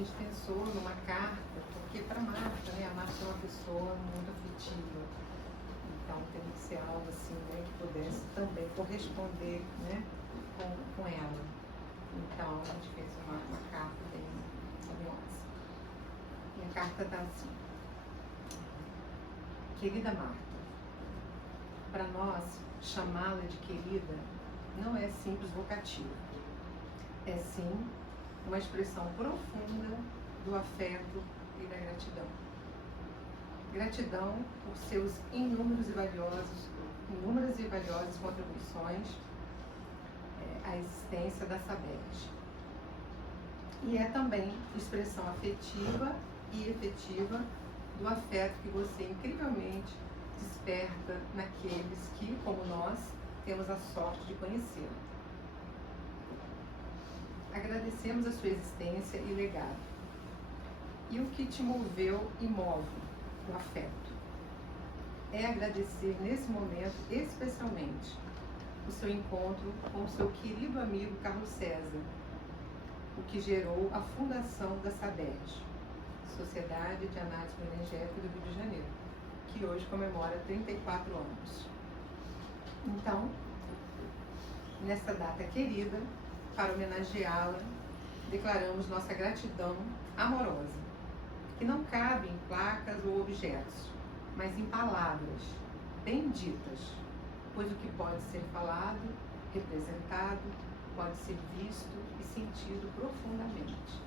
gente pensou numa carta, porque para Marta, né, a Marta é uma pessoa muito afetiva, então tem que ser algo assim, né, que pudesse também corresponder, né, com ela. Então a gente fez uma carta bem carinhosa. E a carta está assim: querida Marta, para nós chamá-la de querida não é simples vocativo, é sim uma expressão profunda do afeto e da gratidão. Gratidão por seus inúmeras e valiosas contribuições à existência da Saberte. E é também expressão afetiva e efetiva do afeto que você incrivelmente desperta naqueles que, como nós, temos a sorte de conhecê-lo. Agradecemos a sua existência e legado. E o que te moveu e move o afeto é agradecer nesse momento, especialmente, o seu encontro com o seu querido amigo Carlos César, o que gerou a fundação da Saberte, Sociedade de Análise Energética do Rio de Janeiro, que hoje comemora 34 anos. Então, nessa data querida, para homenageá-la, declaramos nossa gratidão amorosa, que não cabe em placas ou objetos, mas em palavras bem ditas, pois o que pode ser falado, representado, pode ser visto e sentido profundamente.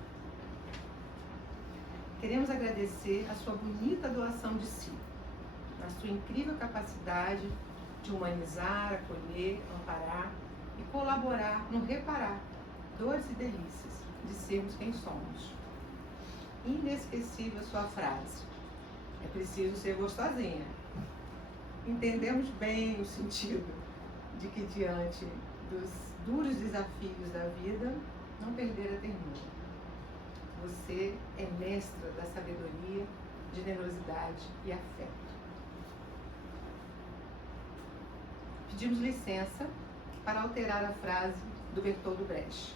Queremos agradecer a sua bonita doação de si, a sua incrível capacidade de humanizar, acolher, amparar e colaborar no reparar dores e delícias de sermos quem somos. Inesquecível sua frase: é preciso ser gostosinha. Entendemos bem o sentido de que, diante dos duros desafios da vida, não perder a ternura. Você é mestra da sabedoria, generosidade e afeto. Pedimos licença para alterar a frase do Bertolt Brecht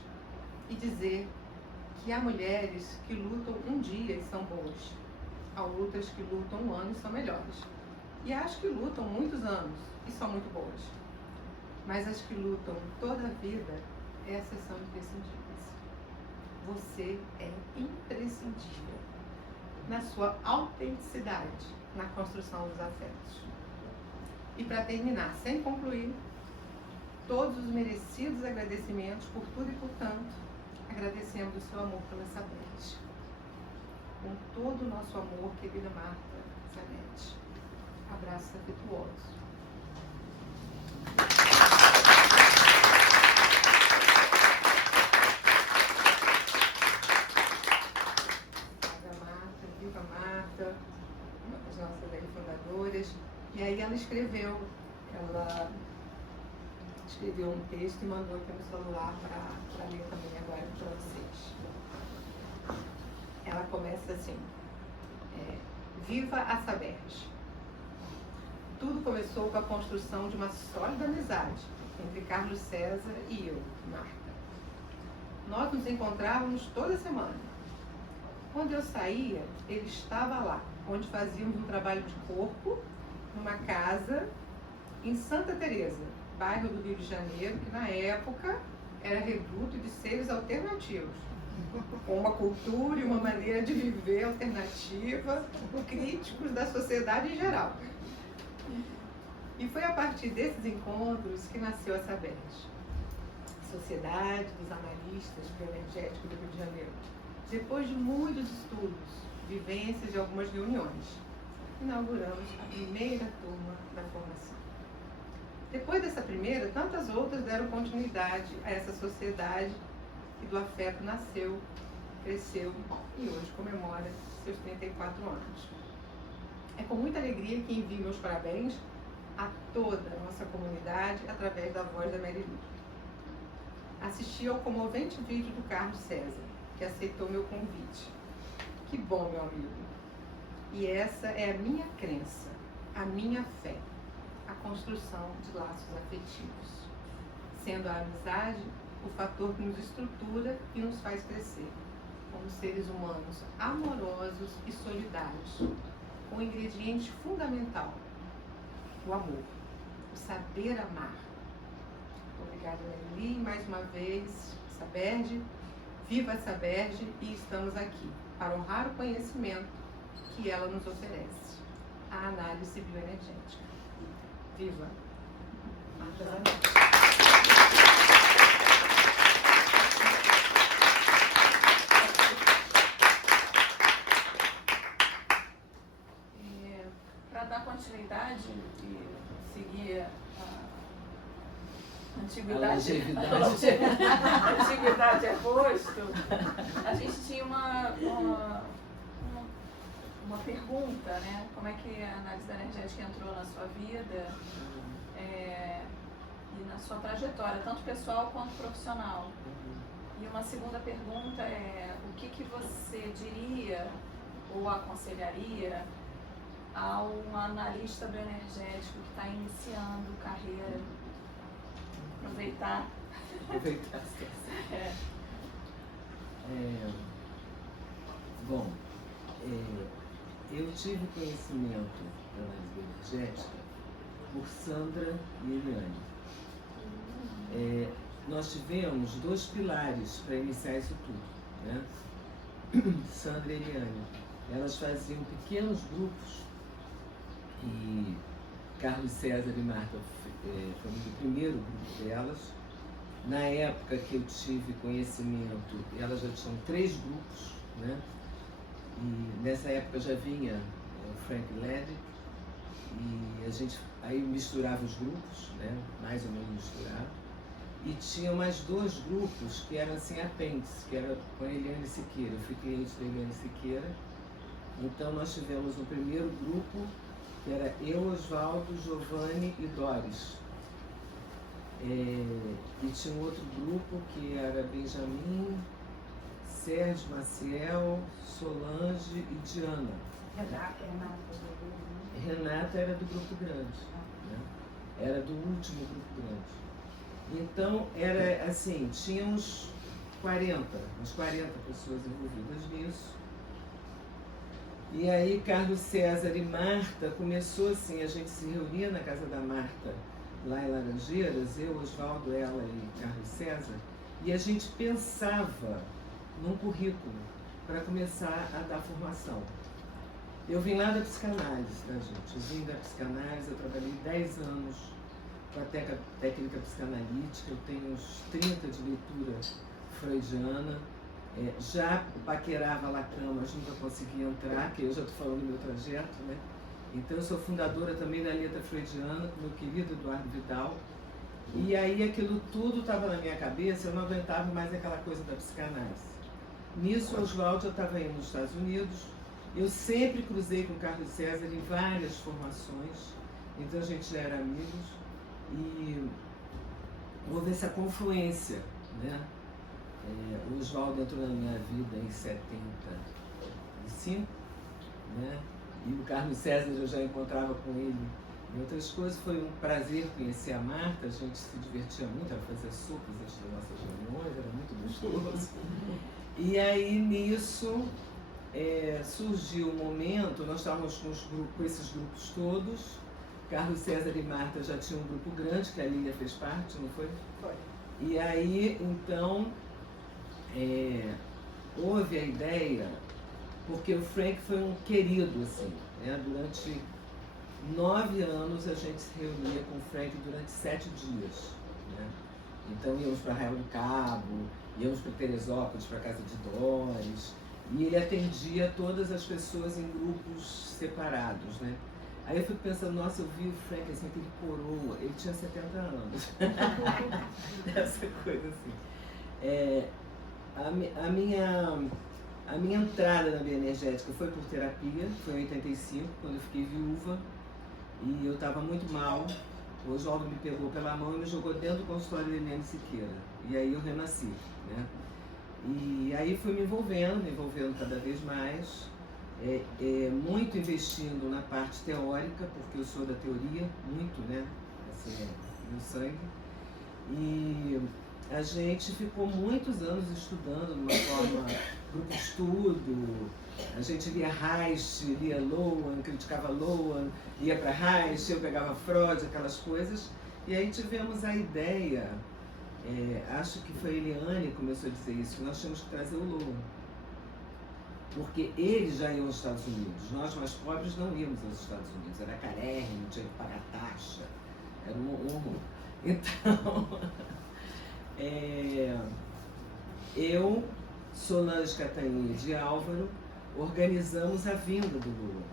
e dizer que há mulheres que lutam um dia e são boas, há outras que lutam um ano e são melhores, e há as que lutam muitos anos e são muito boas, mas as que lutam toda a vida, essas são imprescindíveis. Você é imprescindível na sua autenticidade, na construção dos afetos. E para terminar, sem concluir, todos os merecidos agradecimentos por tudo e por tanto, agradecemos o seu amor pela Sabete. Com todo o nosso amor, querida Marta Sabete. Abraços afetuosos. Viva Marta, uma das nossas fundadoras. E aí ela escreveu um texto e mandou aqui no celular para ler também agora para vocês. Ela começa assim: Viva a Saberte. Tudo começou com a construção de uma sólida amizade entre Carlos César e eu, Marta. Nós nos encontrávamos toda semana. Quando eu saía, ele estava lá, onde fazíamos um trabalho de corpo, numa casa em Santa Teresa, bairro do Rio de Janeiro, que na época era reduto de seres alternativos, com uma cultura e uma maneira de viver alternativa, críticos da sociedade em geral. E foi a partir desses encontros que nasceu a Saberte, Sociedade dos Analistas Bioenergéticos do Rio de Janeiro. Depois de muitos estudos, vivências e algumas reuniões, inauguramos a primeira turma da formação. Depois dessa primeira, tantas outras deram continuidade a essa sociedade que do afeto nasceu, cresceu e hoje comemora seus 34 anos. É com muita alegria que envio meus parabéns a toda a nossa comunidade através da voz da Mary Lou. Assisti ao comovente vídeo do Carlos César, que aceitou meu convite. Que bom, meu amigo. E essa é a minha crença, a minha fé, a construção de laços afetivos, sendo a amizade o fator que nos estrutura e nos faz crescer. como seres humanos amorosos e solidários, com um ingrediente fundamental, o amor, o saber amar. Obrigada, Nelly, mais uma vez, Saberge, viva a Saberge, e estamos aqui para honrar o conhecimento que ela nos oferece, a análise bioenergética. Viva! Marta Zanetti. Para dar continuidade e seguir a antiguidade, a antiguidade é rosto, a gente tinha uma pergunta, né? Como é que a análise energética entrou na sua vida e na sua trajetória, tanto pessoal quanto profissional. E uma segunda pergunta é: o que você diria ou aconselharia a um analista bioenergético que está iniciando carreira? Aproveitar a situação. Bom, eu tive conhecimento da análise bioenergética por Sandra e Eliane. Nós tivemos 2 pilares para iniciar isso tudo, né? Sandra e Eliane, elas faziam pequenos grupos e Carlos César e Marta foi o primeiro grupo delas. Na época que eu tive conhecimento, elas já tinham 3 grupos, né? E nessa época já vinha o Frank Led, e a gente aí misturava os grupos, né? Mais ou menos misturava. E tinha mais 2 grupos que eram assim apêndices, que era com a Eliane Siqueira. Eu fui cliente da Eliane Siqueira. Então nós tivemos um primeiro grupo que era eu, Oswaldo, Giovanni e Doris. E tinha um outro grupo que era Benjamin, Sérgio, Maciel, Solange e Diana. Renata era do grupo grande, né? Era do último grupo grande. Então era assim, tínhamos uns 40 pessoas envolvidas nisso. E aí Carlos César e Marta começou assim, a gente se reunia na casa da Marta, lá em Laranjeiras, eu, Oswaldo, ela e Carlos César, e a gente pensava num currículo para começar a dar formação. Eu vim lá da psicanálise, tá, gente? Eu vim da psicanálise, eu trabalhei 10 anos com a técnica psicanalítica, eu tenho uns 30 de leitura freudiana. Já paquerava Lacan, mas nunca conseguia entrar, que eu já estou falando do meu trajeto, né? Então eu sou fundadora também da Letra Freudiana, com meu querido Eduardo Vidal. E aí aquilo tudo estava na minha cabeça, eu não aguentava mais aquela coisa da psicanálise. Nisso, o Oswaldo já estava indo nos Estados Unidos, eu sempre cruzei com o Carlos César em várias formações, então a gente já era amigos, e houve essa confluência, né? O Oswaldo entrou na minha vida em 75, né? E o Carlos César eu já encontrava com ele em outras coisas. Foi um prazer conhecer a Marta, a gente se divertia muito, ela fazia sopas antes das nossas reuniões, era muito gostoso. E aí nisso surgiu um momento, nós estávamos com esses grupos todos, Carlos César e Marta já tinham um grupo grande, que a Lília fez parte, não foi? Foi. E aí, então, houve a ideia, porque o Frank foi um querido, assim, né? Durante 9 anos a gente se reunia com o Frank durante 7 dias, né? Então íamos para Arraial do Cabo, íamos para Teresópolis, para a casa de Doris, e ele atendia todas as pessoas em grupos separados, né? Aí eu fico pensando, nossa, eu vi o Frank assim, aquele coroa, ele tinha 70 anos. Essa coisa assim. A minha entrada na bioenergética foi por terapia, foi em 85, quando eu fiquei viúva, e eu estava muito mal. O Oswaldo me pegou pela mão e me jogou dentro do consultório da Eliane Siqueira. E aí eu renasci, né? E aí fui me envolvendo cada vez mais, muito investindo na parte teórica, porque eu sou da teoria, muito, né? Assim, no sangue. E a gente ficou muitos anos estudando de uma forma, grupo de estudo. A gente lia Reich, lia Lowen, criticava Lowen, ia para Reich, eu pegava Freud, aquelas coisas. E aí tivemos a ideia, acho que foi a Eliane que começou a dizer isso, que nós tínhamos que trazer o Lowen. Porque eles já iam aos Estados Unidos, nós mais pobres não íamos aos Estados Unidos, era carérrimo, tinha que pagar taxa, era um horror. Então, eu, Solange Catanha de Álvaro, organizamos a vinda do Lowen.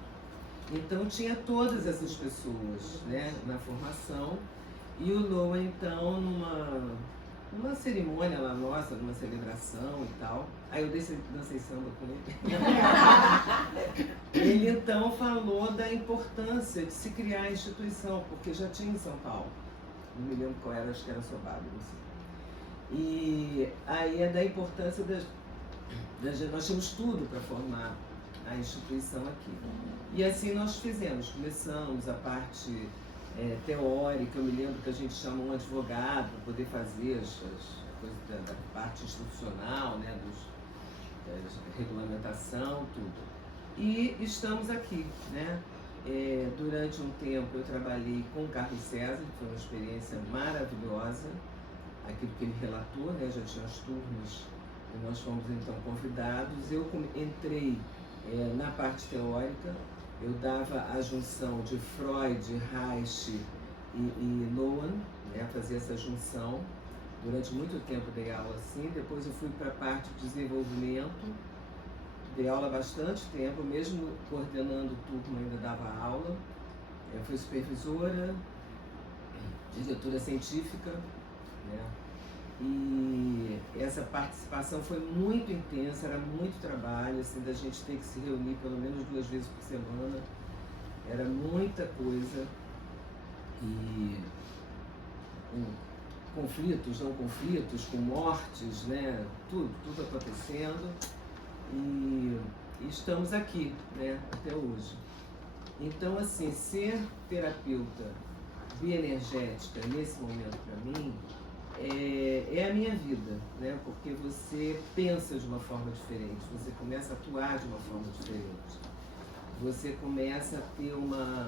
Então tinha todas essas pessoas, né, na formação, e o Lowen então numa cerimônia lá nossa, numa celebração e tal, aí eu dancei samba com ele. Ele então falou da importância de se criar a instituição, porque já tinha em São Paulo, não me lembro qual era, acho que era Sobado, não sei. E aí é da importância nós tínhamos tudo para formar a instituição aqui. E assim nós fizemos, começamos a parte teórica, eu me lembro que a gente chamou um advogado para poder fazer as coisas da parte institucional, né, regulamentação, tudo. E estamos aqui, né? Durante um tempo eu trabalhei com o Carlos César, que foi uma experiência maravilhosa, aquilo que ele relatou, né? Já tinha as turmas e nós fomos então convidados. Eu entrei na parte teórica, eu dava a junção de Freud, Reich e Lowen, né? Fazia essa junção. Durante muito tempo dei aula assim, depois eu fui para a parte de desenvolvimento, dei aula há bastante tempo, mesmo coordenando turma ainda dava aula. Eu fui supervisora, diretora científica, né? E essa participação foi muito intensa, era muito trabalho, assim, da gente ter que se reunir pelo menos 2 vezes por semana, era muita coisa, e com conflitos, não conflitos, com mortes, né? Tudo acontecendo, e estamos aqui, né? Até hoje. Então, assim, ser terapeuta bioenergética nesse momento para mim é a minha vida, né? Porque você pensa de uma forma diferente, você começa a atuar de uma forma diferente, você começa a ter uma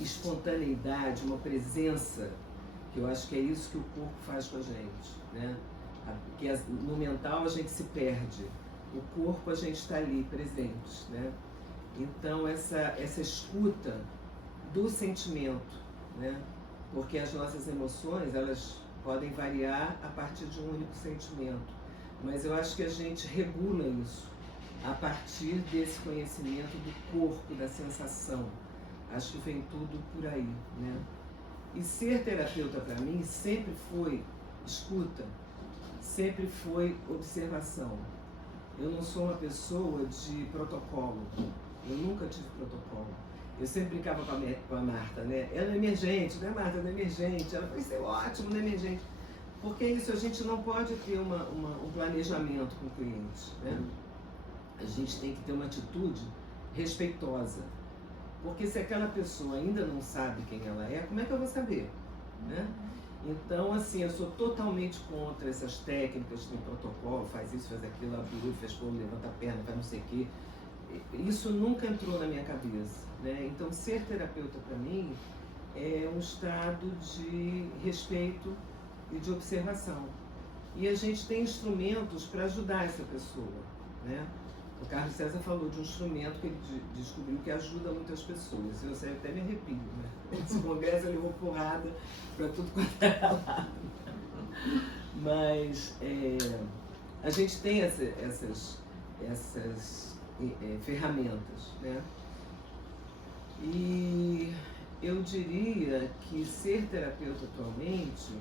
espontaneidade, uma presença, que eu acho que é isso que o corpo faz com a gente, né? Porque no mental a gente se perde, o corpo a gente está ali presente, né? Então essa escuta do sentimento, né? Porque as nossas emoções, elas podem variar a partir de um único sentimento, mas eu acho que a gente regula isso a partir desse conhecimento do corpo, da sensação. Acho que vem tudo por aí, né? E ser terapeuta para mim sempre foi escuta, sempre foi observação. Eu não sou uma pessoa de protocolo, eu nunca tive protocolo. Eu sempre brincava com a Marta, né? Ela é emergente, né, Marta? Ela é emergente. Ela vai ser ótimo, não é emergente. Porque isso, a gente não pode ter um planejamento com o cliente, né? A gente tem que ter uma atitude respeitosa. Porque se aquela pessoa ainda não sabe quem ela é, como é que eu vou saber, né? Então, assim, eu sou totalmente contra essas técnicas, tem protocolo, faz isso, faz aquilo, abre, faz como, levanta a perna, faz não sei o quê. Isso nunca entrou na minha cabeça, né? Então, ser terapeuta para mim é um estado de respeito e de observação. E a gente tem instrumentos para ajudar essa pessoa, né? O Carlos César falou de um instrumento que ele descobriu que ajuda muitas pessoas. Eu sei, até me arrepio, né? Esse congresso levou porrada para tudo quanto era lado. Mas a gente tem essas ferramentas, né? E eu diria que ser terapeuta atualmente,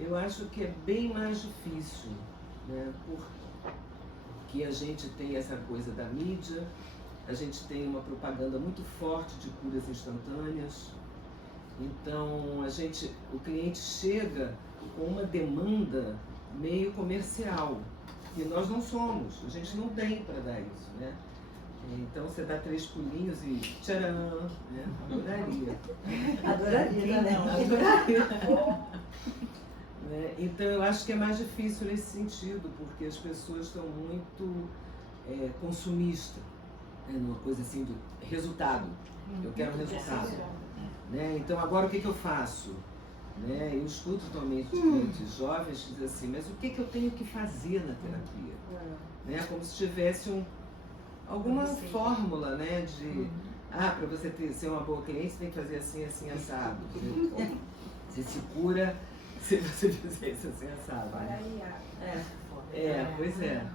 eu acho que é bem mais difícil, né? Porque a gente tem essa coisa da mídia, a gente tem uma propaganda muito forte de curas instantâneas, então o cliente chega com uma demanda meio comercial, e nós não somos, a gente não tem para dar isso, né? Então você dá 3 pulinhos e tcharam, né? Adoraria. Adoraria, né? Adoraria. né? Então eu acho que é mais difícil nesse sentido, porque as pessoas estão muito consumistas, né? Numa coisa assim de resultado. Eu quero um resultado. Né? Então agora o que eu faço? Né? Eu escuto também de clientes jovens que dizem assim, mas o que eu tenho que fazer na terapia? Né? Como se tivesse alguma fórmula, né? De para você ser uma boa cliente, você tem que fazer assim, assim, assado. Você se cura se você fizer isso assim, assado. Pois é.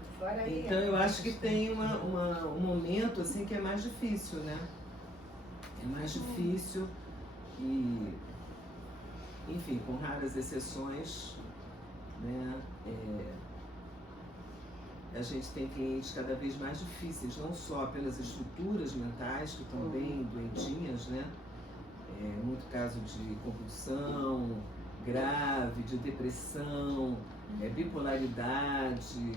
Então eu acho que tem um momento assim que é mais difícil, né? É mais difícil e, enfim, com raras exceções, né? A gente tem clientes cada vez mais difíceis, não só pelas estruturas mentais, que estão bem doentinhas, né? Muito caso de compulsão grave, de depressão, bipolaridade.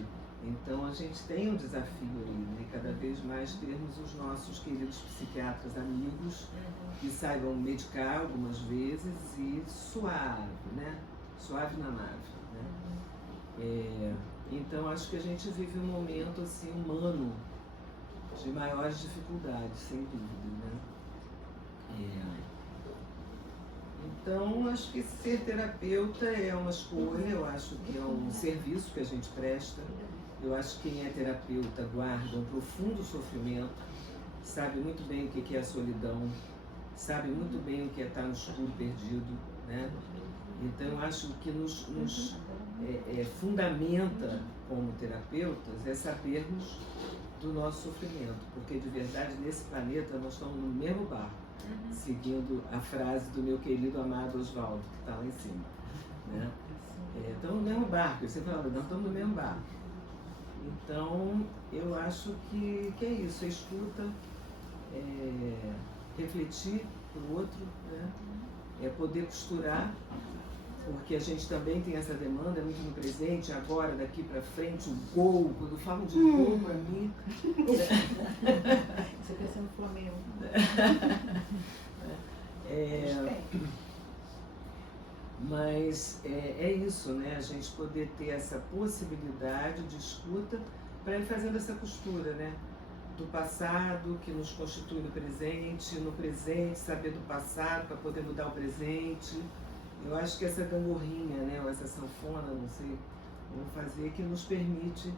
Então a gente tem um desafio aí, né? Cada vez mais termos os nossos queridos psiquiatras amigos que saibam medicar algumas vezes e suave, né? Suave na nave, né? Então acho que a gente vive um momento assim humano de maiores dificuldades, sem dúvida, né? Então acho que ser terapeuta é uma escolha, eu acho que é um serviço que a gente presta. Eu acho que quem é terapeuta guarda um profundo sofrimento, sabe muito bem o que é a solidão, sabe muito bem o que é estar no escuro perdido, né? Então eu acho que nos fundamenta como terapeutas é sabermos do nosso sofrimento, porque de verdade nesse planeta nós estamos no mesmo barco, seguindo a frase do meu querido amado Oswaldo, que está lá em cima, né? Estamos no mesmo barco, você fala, nós estamos no mesmo barco. Então eu acho que é isso, escuta, refletir para o outro, né? Poder costurar, porque a gente também tem essa demanda muito no presente, agora, daqui para frente, o gol, quando falam de gol para mim... Você pensa no Flamengo. Mas é isso, né? A gente poder ter essa possibilidade de escuta para ir fazendo essa costura, né? Do passado que nos constitui no presente saber do passado para poder mudar o presente. Eu acho que essa gangorrinha, né, ou essa sanfona, não sei, vamos fazer, que nos permite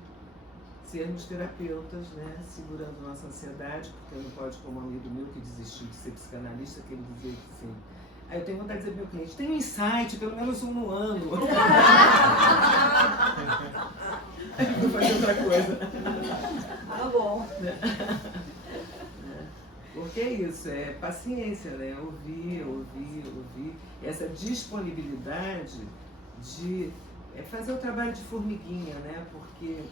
sermos terapeutas, né, segurando nossa ansiedade, porque não pode, como um amigo meu que desistiu de ser psicanalista, que ele dizia que assim, eu tenho vontade de dizer pro meu cliente, tem um insight, pelo menos um no ano. Vou fazer outra coisa. Bom. Porque é isso, é paciência, né? Ouvir. Essa disponibilidade de fazer o trabalho de formiguinha, né? Porque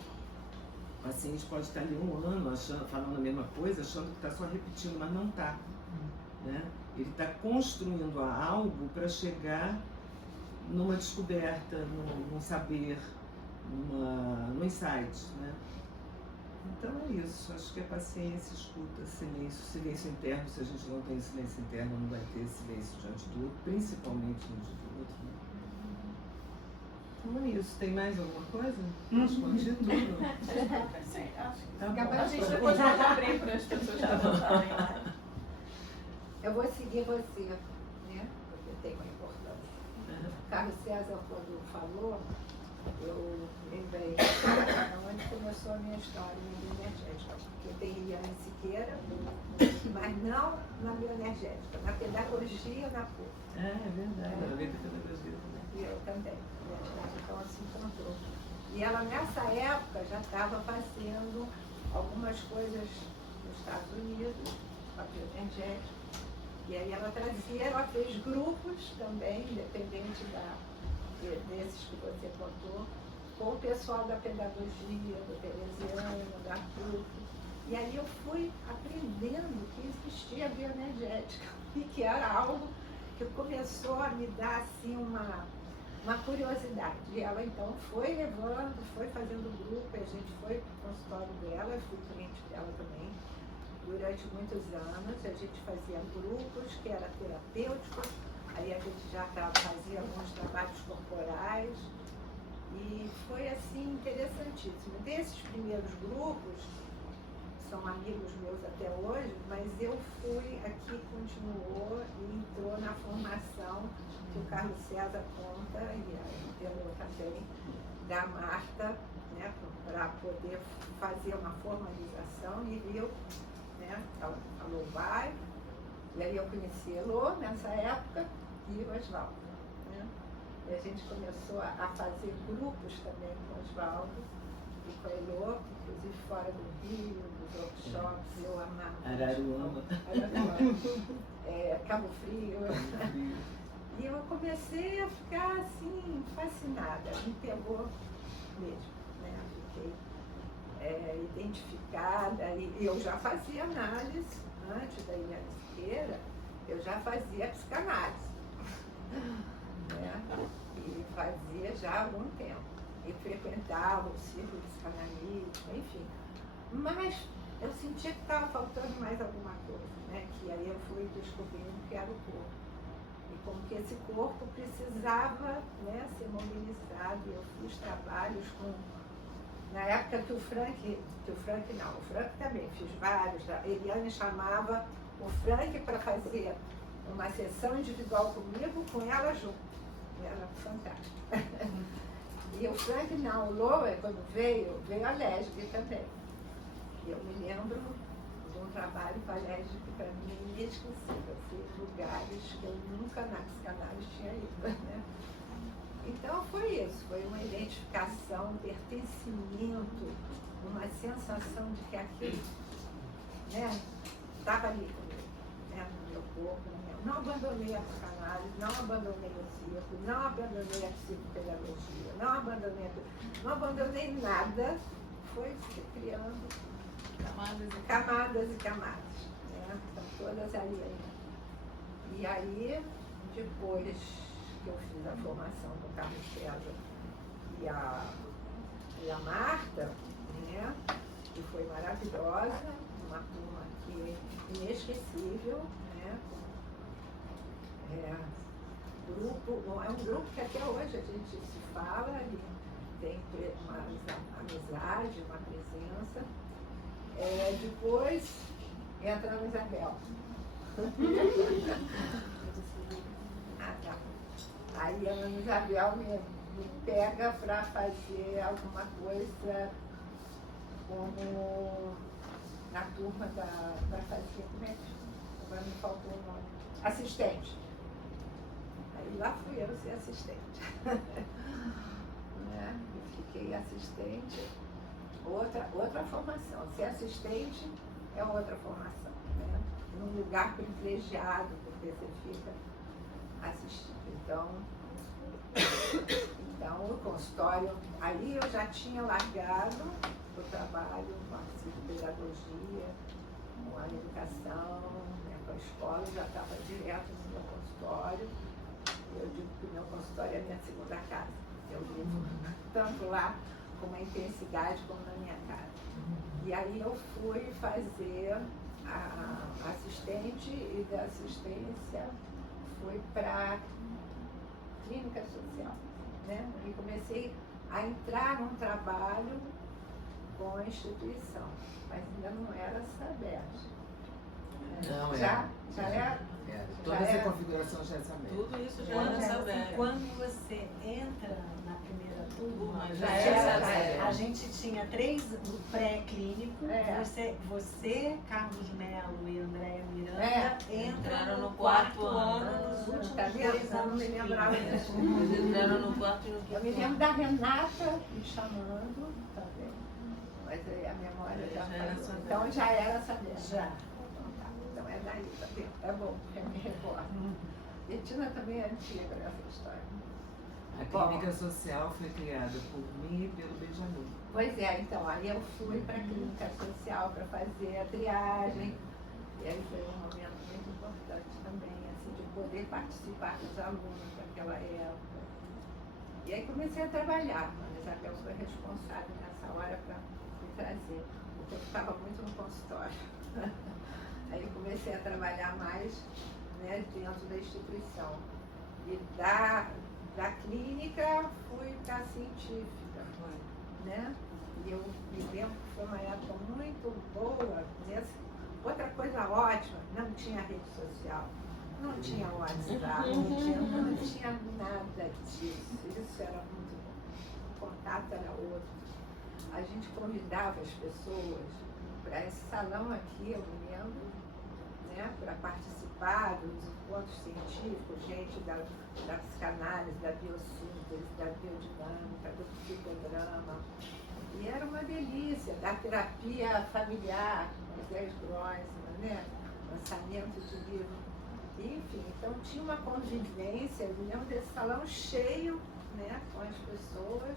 o paciente pode estar ali um ano falando a mesma coisa, achando que está só repetindo, mas não está, né? Ele está construindo algo para chegar numa descoberta, num saber, num insight, né? Então é isso, acho que é paciência, escuta, silêncio interno. Se a gente não tem silêncio interno, não vai ter silêncio diante do outro, principalmente diante do outro. Então é isso, tem mais alguma coisa? Respondi tudo. Sim, acho que Tá bom. a gente depois pode abrir para as pessoas perguntarem. Eu vou seguir você, né? Porque tem uma importância. Carlos César, quando falou, eu lembrei onde começou a minha história na bioenergética, porque eu tenho Eliane Siqueira, mas não na bioenergética, na pedagogia na PUC. É verdade, ela veio da pedagogia também. E eu também, então se encontrou. E ela nessa época já estava fazendo algumas coisas nos Estados Unidos, com a bioenergética, e aí ela fez grupos também, independente desses que você contou, com o pessoal da pedagogia, do Teresiano, da PUC. E aí eu fui aprendendo que existia a bioenergética e que era algo que começou a me dar assim uma curiosidade. E ela então foi levando, foi fazendo grupo, e a gente foi para o consultório dela, eu fui cliente dela também. Durante muitos anos a gente fazia grupos que eram terapêuticos Aí a gente já fazia alguns trabalhos corporais e foi assim interessantíssimo. Desses primeiros grupos, são amigos meus até hoje, mas eu fui, aqui continuou e entrou na formação que o Carlos César conta, e a Elô também, da Marta, né, para poder fazer uma formalização, e eu, né, falou vai, e aí eu conheci Elô nessa época e o Oswaldo, né, e a gente começou a fazer grupos também com o Oswaldo e com a Elô, inclusive fora do Rio, dos workshops, eu amava. Araruama. Cabo Frio. E eu comecei a ficar assim, fascinada, me pegou mesmo, né? Fiquei identificada, e eu já fazia análise, antes da Eliane Siqueira, eu já fazia psicanálise, né? E fazia já há algum tempo, e frequentava o círculo psicanalítico, enfim. Mas eu sentia que estava faltando mais alguma coisa, né? Que aí eu fui descobrindo que era o corpo. E como que esse corpo precisava, né, ser mobilizado. E eu fiz trabalhos com... Na época que o Frank também, fiz vários. A Eliane chamava o Frank para fazer uma sessão individual comigo, com ela junto. E era fantástico. E o Frank não, o Lower, quando veio a Lesbi também. E eu me lembro de um trabalho com a Lesbi que para mim é inesquecível. Eu fui em lugares que eu nunca na psicanálise tinha ido, né? Então foi isso, foi uma identificação, um pertencimento, uma sensação de que aquilo, né, estava ali comigo, né, no meu corpo, Não abandonei a psicanálise, não abandonei o circo, não abandonei a psicopedagogia, não abandonei nada, foi se criando camadas e camadas, né? Estão todas ali ainda. E aí, depois que eu fiz a formação do Carlos César e a Marta, né? Que foi maravilhosa, uma turma que inesquecível, né? É um grupo que até hoje a gente se fala e tem uma amizade, uma presença. Depois entra a Isabel. Tá. Aí a Ana Isabel me pega para fazer alguma coisa como na turma da fazer, como é que agora me faltou o nome? Assistente. Aí lá fui eu ser assistente. Né? Fiquei assistente. Outra formação. Ser assistente é outra formação, né? Num lugar privilegiado, porque você fica assistindo. Então o consultório, aí eu já tinha largado o trabalho com a psicopedagogia, com a educação, né, com a escola, eu já estava direto no meu consultório. Eu digo que o meu consultório é a minha segunda casa. Eu vivo tanto lá com uma intensidade como na minha casa. E aí eu fui fazer a assistente e da assistência fui para clínica social, né? E comecei a entrar num trabalho com a instituição, mas ainda não era SABERJ. Não já era? Toda essa configuração já é SABERJ. Tudo isso já era SABERJ. Quando você entra na primeira turma, Já era SABERJ. a gente tinha 3 no pré-clínico, É. você, Carlos Melo e Andréia Miranda Entraram entram no no quarto quarto ano ano. dos últimos Tá vendo? 2 Eu não anos me de lembrava clínica. disso. Eles entraram no quarto e no quinto Eu me lembro ano. da Renata me chamando também, mas aí a memória já Já era falhou. SABERJ. Então já era SABERJ. Já. Então é daí, tá vendo? É bom, eu me recordo. Betina também é antiga nessa história. A clínica social foi criada por mim e pelo Benjamin. Pois é, então, aí eu fui para a clínica social para fazer a triagem. E aí foi um momento muito importante também, assim, de poder participar dos alunos daquela época. E aí comecei a trabalhar. A Isabel foi responsável nessa hora para me trazer, porque eu ficava muito no consultório. Aí comecei a trabalhar mais, né, dentro da instituição. E da clínica fui para a científica, né? E eu me lembro que foi uma época muito boa. Outra coisa ótima, não tinha rede social, não tinha WhatsApp, não tinha nada disso. Isso era muito bom. O contato era outro. A gente convidava as pessoas para esse salão aqui, eu me lembro, né, para participar dos encontros científicos, gente da psicanálise, da biossíntese, da biodinâmica, do psicograma. E era uma delícia, da terapia familiar, Moisés Grossman, né? Lançamento de livro. Enfim, então tinha uma convivência, eu me lembro desse salão cheio, né, com as pessoas.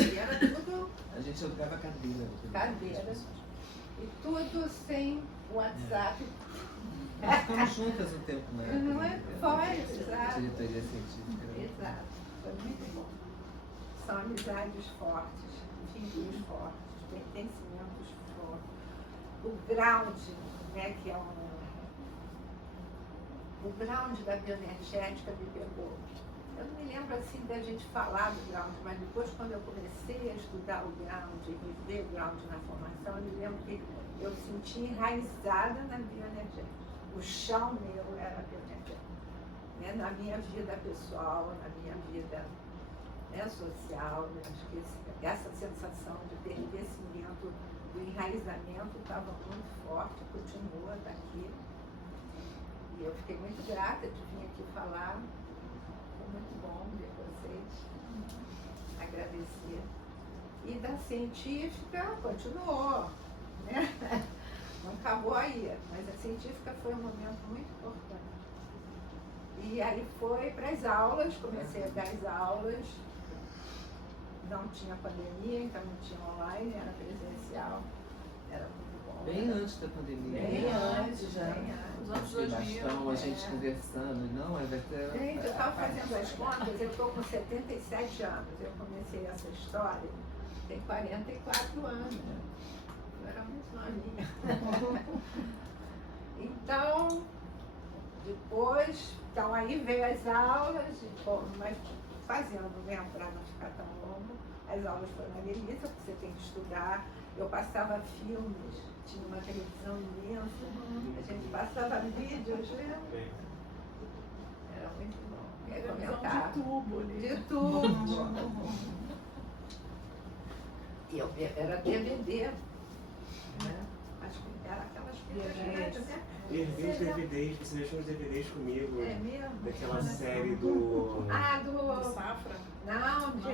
E era tudo A gente jogava cadeiras. E tudo sem WhatsApp. Nós ficamos juntas um tempo, né? Não é? Foi, exato. Diretoria científica. Exato. Foi muito bom. São amizades fortes, vínculos fortes, pertencimentos fortes. O ground, né, que é o ground da bioenergética me pegou. Eu não me lembro assim da gente falar do ground, mas depois quando eu comecei a estudar o ground e viver o ground na formação, eu me lembro que eu senti enraizada na bioenergética. O chão meu era bioenergético, né? Na minha vida pessoal, na minha vida, né, social. Eu acho que essa sensação de pertencimento, do enraizamento estava muito forte, continua daqui. E eu fiquei muito grata de vir aqui falar. Foi muito bom ver vocês. Agradecer. E da científica continuou, né? Não acabou aí, mas a científica foi um momento muito importante. E aí foi para as aulas, comecei a dar as aulas. Não tinha pandemia, então não tinha online, era presencial. Era muito bom. Bem antes da pandemia. Bem antes, já. bem antes. Nos anos 2000. Bastão, a gente conversando. Não, é verdade. Gente, eu estava fazendo as contas, eu estou com 77 anos. Eu comecei essa história, tem 44 anos. Eu era muito novinha. Então, depois, então aí veio as aulas, mas fazendo mesmo para não ficar tão longo. As aulas foram uma delícia, porque você tem que estudar. Eu passava filmes, tinha uma televisão imensa, a gente passava vídeos, né? Era muito bom. Ia comentar. De tubo, né? De tudo. E eu era DVD, né? Acho que era aquelas fitas, né? E os DVDs, você deixou os DVDs comigo, É mesmo? daquela série do... Ah, do... Safra? Não, de...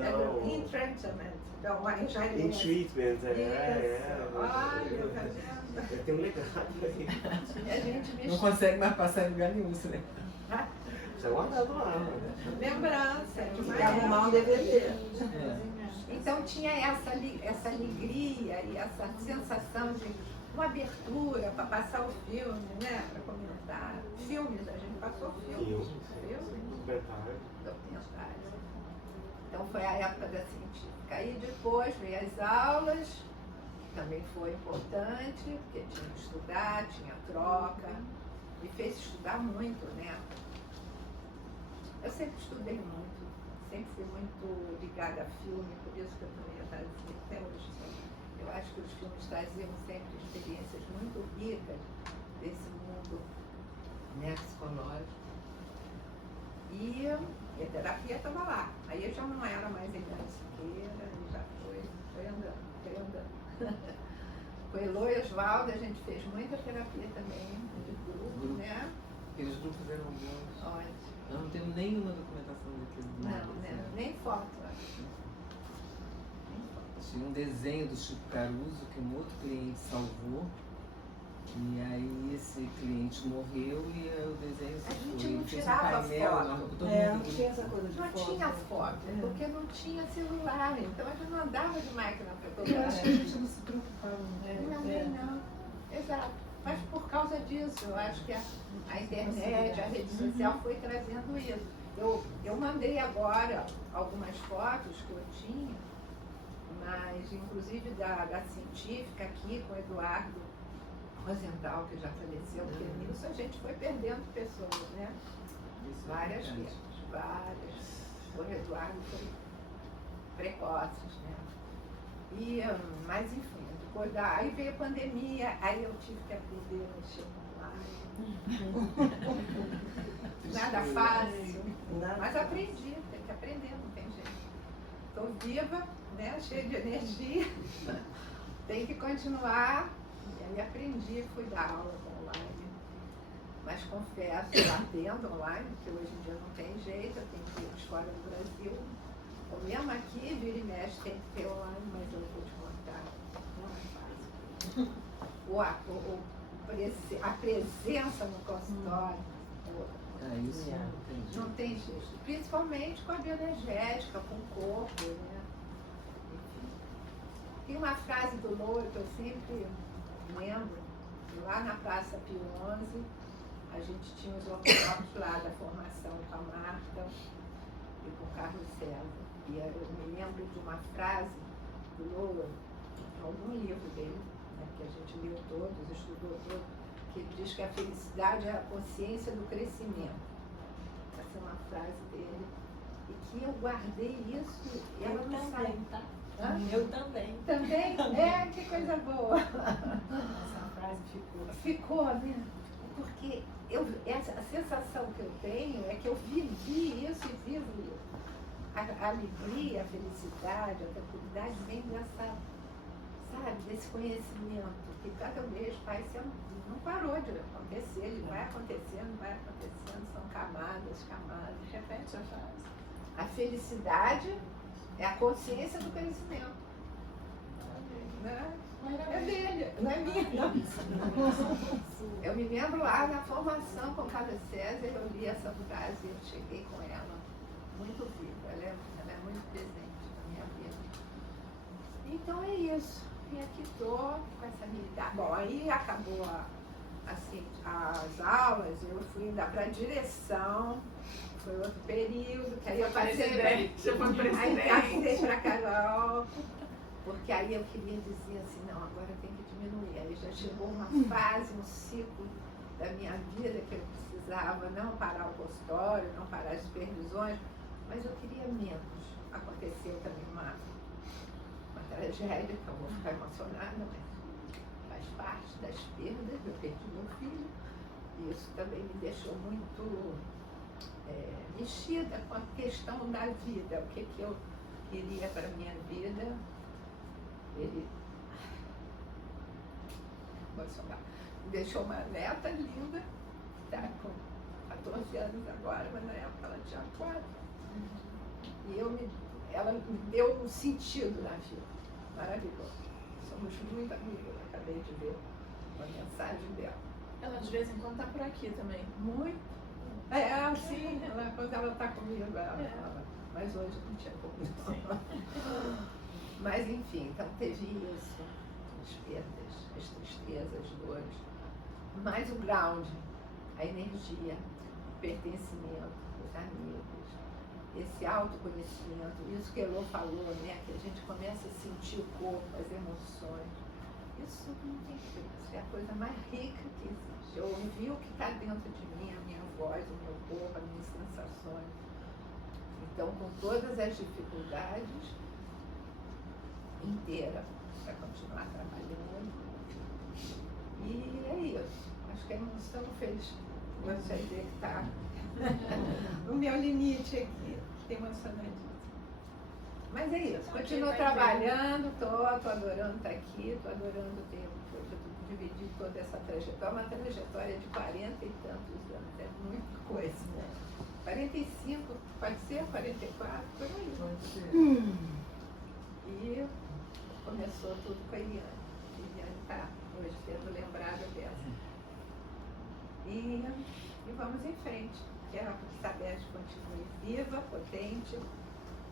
É do Não, Entrenchment. Então, a In engenharia. Treatment, Olha, tá vendo? Eu tenho um legado aí. E a gente Não mexeu. consegue mais passar em lugar nenhum, né? Isso é guardado lá, né? Lembrança de uma Tem que arrumar um época. DVD. É. Então tinha essa alegria e essa sensação de uma abertura para passar o filme, né? Para comentar. Filmes, a gente passou filmes. Filmes, Documentário. documentários. Então foi a época da científica. Aí depois veio as aulas, também foi importante, porque tinha que estudar, tinha troca, me fez estudar muito, né? Eu sempre estudei muito, sempre fui muito ligada a filme, por isso que eu também ia dizer até hoje. Eu acho que os filmes traziam sempre experiências muito ricas desse mundo, né, psicológico. E a terapia estava lá. Aí eu já não era mais Eliane Siqueira, e já foi andando. Com Elô e Oswaldo a gente fez muita terapia também, de grupo, né? Aqueles grupos eram bons. Ótimo. Eu não tenho nenhuma documentação daquele grupo. Não, né? Nem foto, acho. Nem foto. Tinha um desenho do Chico Caruso que um outro cliente salvou. E aí esse cliente morreu e o desenho se A gente foi. não Ele fez um tirava painel foto. enorme, todo É, mundo não tinha essa coisa de Não foto. tinha foto, porque não tinha celular, então a gente não andava de máquina Eu acho que a fotográfica. gente não se preocupava. Não. Exato. Mas por causa disso, eu acho que a internet, a rede social foi trazendo isso. Eu mandei agora algumas fotos que eu tinha, mas inclusive da científica aqui com o Eduardo Rosenthal, que já faleceu, porque nisso a gente foi perdendo pessoas, né? Isso é várias verdade. quedas, várias. O Eduardo foi precoces, né? E, mas enfim, depois aí veio a pandemia, aí eu tive que aprender a mexer online. Nada fácil, mas aprendi, tem que aprender, não tem jeito. Estou viva, né, cheia de energia, tem que continuar. E aí aprendi, fui dar aula online, mas confesso, lá dentro online, porque hoje em dia não tem jeito, eu tenho que ir fora do Brasil. Ou mesmo aqui, vira e mexe, tem que ter online, mas eu vou te contar, não é fácil. A presença no consultório, Isso não tem jeito. não tem jeito. Principalmente com a bioenergética, com o corpo, né? Enfim. Tem uma frase do Louro que eu sempre lembro, lá na Praça Pio XI, a gente tinha os workshops lá da formação com a Marta e com o Carlos César. E eu me lembro de uma frase do Louro, em algum livro dele, né, que a gente leu todos, estudou todos, que diz que a felicidade é a consciência do crescimento. Essa é uma frase dele. E que eu guardei isso e ela não sai. tá? Hã? Eu também. Também? É, que coisa boa. Essa frase ficou. Ficou, né? Porque a sensação que eu tenho é que eu vivi isso e vivo isso. A alegria, a felicidade, a tranquilidade vem dessa, sabe, desse conhecimento que cada mês vai sendo, não parou de acontecer, ele vai acontecendo, são camadas, camadas. Repete a frase. A felicidade é a consciência do conhecimento. Né? É dele, não é minha. Não. Eu me lembro lá na formação com o Carlos César, eu li essa frase e eu cheguei com ela muito viva. Ela é muito presente na minha vida. Então é isso. E aqui estou com essa minha idade. Bom, aí acabou assim, as aulas, eu fui ainda para a direção, foi outro período, que aí eu passei para Carol, porque aí eu queria dizer assim, não, agora tem que diminuir. Aí já chegou uma fase, um ciclo da minha vida que eu precisava não parar o consultório, não parar as supervisões, mas eu queria menos. Aconteceu também uma tragédia, que eu vou ficar emocionada, mas faz parte das perdas. Eu perdi meu filho e isso também me deixou muito mexida com a questão da vida, o que eu queria para a minha vida. Ele me deixou uma neta linda, que está com 14 anos agora, mas na época ela tinha 4. E ela me deu um sentido na vida, maravilhoso. Somos muito amigas, eu acabei de ver uma mensagem dela. Ela de vez em quando está por aqui também. Muito. Sim, quando ela está comigo, ela fala. Mas hoje não tinha como. Mas enfim, então teve isso, as perdas, as tristezas, as dores. Mas o ground, a energia, o pertencimento, os amigos, esse autoconhecimento, isso que a Elô falou, né? Que a gente começa a sentir o corpo, as emoções. Isso não tem preço, é a coisa mais rica que existe. Eu ouvi o que está dentro de mim, a minha voz, o meu corpo, as minhas sensações. Então, com todas as dificuldades, inteira para continuar trabalhando. E é isso. Acho que a emoção fez você ver que está o meu limite aqui. Tem emocionante. Mas é isso. Continuo trabalhando, estou adorando estar aqui, estou adorando o tempo que eu dividi toda essa trajetória. Uma trajetória de 40 e tantos anos. É muita coisa. 45, pode ser? 44, por aí. Pode ser. E começou tudo com a Eliane. A Eliane está hoje sendo lembrada dessa. E vamos em frente. Que a Sabesp continue viva, potente,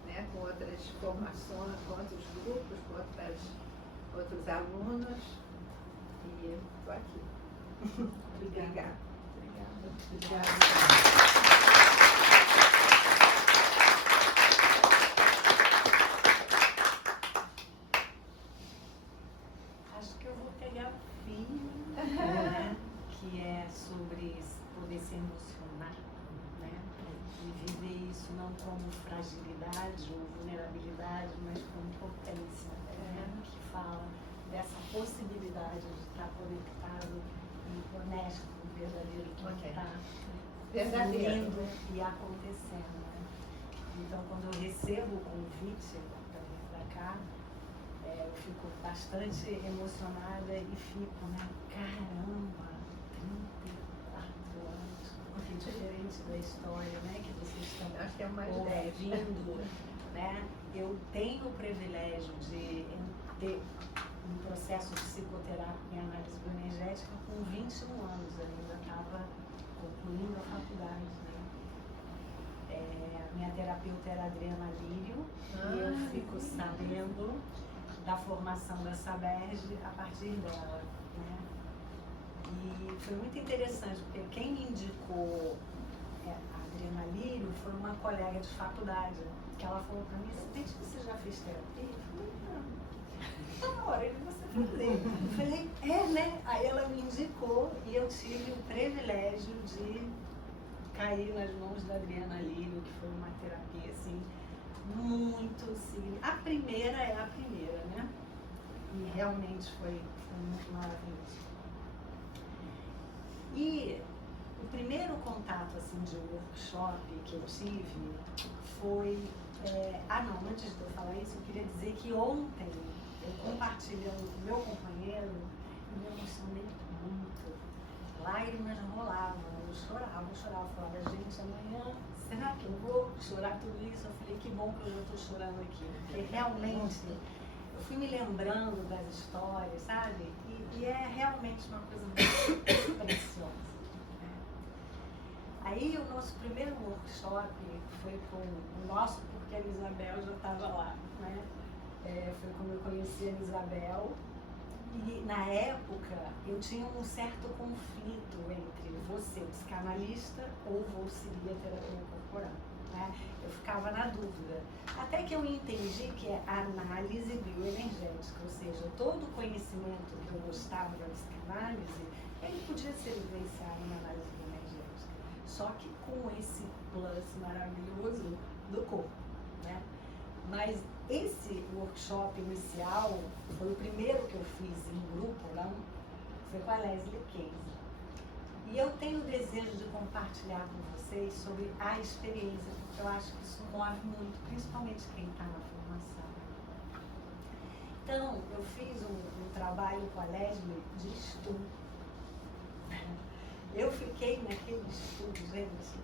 né, com outras formações, com outros grupos, com outros alunos. E estou aqui. Obrigada. Acho que eu vou pegar o fim, né? Que é sobre poder se emocionar, né? de estar conectado e honesto, verdadeiro, que Ok. está Verdadeiro. fluindo e acontecendo. Né? Então, quando eu recebo o convite para vir para cá, eu fico bastante emocionada e fico, né? Caramba, 34 anos, que diferente da história, né? Que vocês estão Acho que é mais de 10. ouvindo, né? Eu tenho o privilégio de ter um processo de psicoterapia e análise bioenergética com 21 anos, eu ainda estava concluindo a faculdade, né? A minha terapeuta era a Adriana Lírio e eu fico sabendo da formação da Saberge a partir dela, né? E foi muito interessante, porque quem me indicou a Adriana Lírio foi uma colega de faculdade, que ela falou para mim, você já fez terapia? Eu falei, não. Tá na hora de você fazer. Eu falei, né? Aí ela me indicou e eu tive o privilégio de cair nas mãos da Adriana Lírio, que foi uma terapia, assim, muito simples. A primeira é a primeira, né? E realmente foi muito maravilhoso. E o primeiro contato, assim, de workshop que eu tive foi... antes de eu falar isso, eu queria dizer que ontem, eu compartilhando com meu companheiro, eu me emocionei muito. Lágrimas rolavam, eu chorava, falava, gente, amanhã, será que eu vou chorar tudo isso? Eu falei, que bom que eu já estou chorando aqui, porque realmente eu fui me lembrando das histórias, sabe? E é realmente uma coisa muito preciosa. Né? Aí o nosso primeiro workshop foi com o nosso, porque a Isabel já estava lá, né? Foi como eu conheci a Isabel. E na época eu tinha um certo conflito entre você, psicanalista, ou seria terapia corporal. Né? Eu ficava na dúvida. Até que eu entendi que é análise bioenergética, ou seja, todo o conhecimento que eu gostava da psicanálise, ele podia ser vivenciado na análise bioenergética. Só que com esse plus maravilhoso do corpo. Né? Mas esse workshop inicial foi o primeiro que eu fiz em grupo, não? Foi com a Leslie Casey. E eu tenho o desejo de compartilhar com vocês sobre a experiência, porque eu acho que isso move muito, principalmente quem está na formação. Então, eu fiz um trabalho com a Leslie de estudo. Eu fiquei naquele estudo, gente.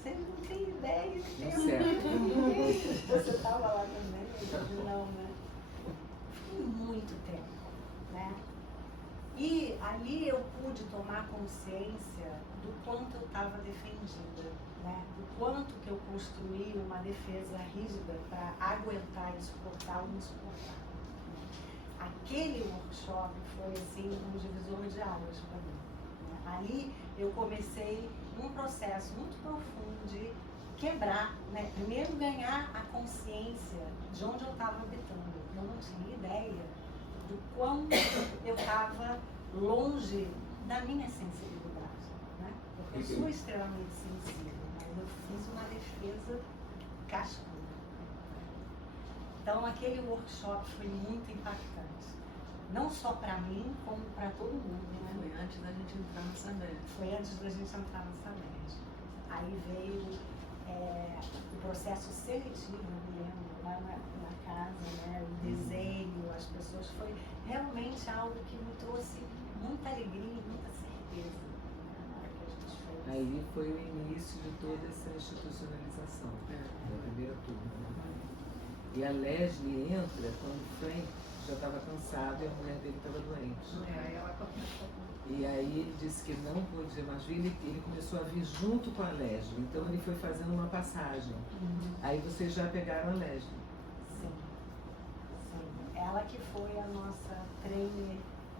Vocês não têm ideia do que você estava lá também? Não, né? Fiquei muito tempo, né? E ali eu pude tomar consciência do quanto eu estava defendida, né? Do quanto que eu construí uma defesa rígida para aguentar e suportar o insuportável. Aquele workshop foi, assim, um divisor de águas para mim. Né? Ali eu comecei um processo muito profundo de quebrar, né? Primeiro ganhar a consciência de onde eu estava habitando. Eu não tinha ideia do quão eu estava longe da minha sensibilidade, né? Porque eu sou extremamente sensível, mas eu fiz uma defesa cascuda. Então aquele workshop foi muito impactante. Não só para mim, como para todo mundo. Né? Foi antes da gente entrar na Saberge. Foi antes da gente entrar na Saberge. Aí veio o processo seletivo, eu me lembro, lá na casa, né? O desenho, as pessoas, foi realmente algo que me trouxe muita alegria e muita certeza. Né? Na hora que a gente fez. Aí foi o início de toda essa institucionalização, da primeira turma. E a Leslie entra quando o Frank já estava cansado e a mulher dele estava doente. Aí ela começou. E aí ele disse que não podia mais vir, ele começou a vir junto com a Leslie, então ele foi fazendo uma passagem. Aí vocês já pegaram a Leslie. Sim, sim. Ela que foi a nossa trainer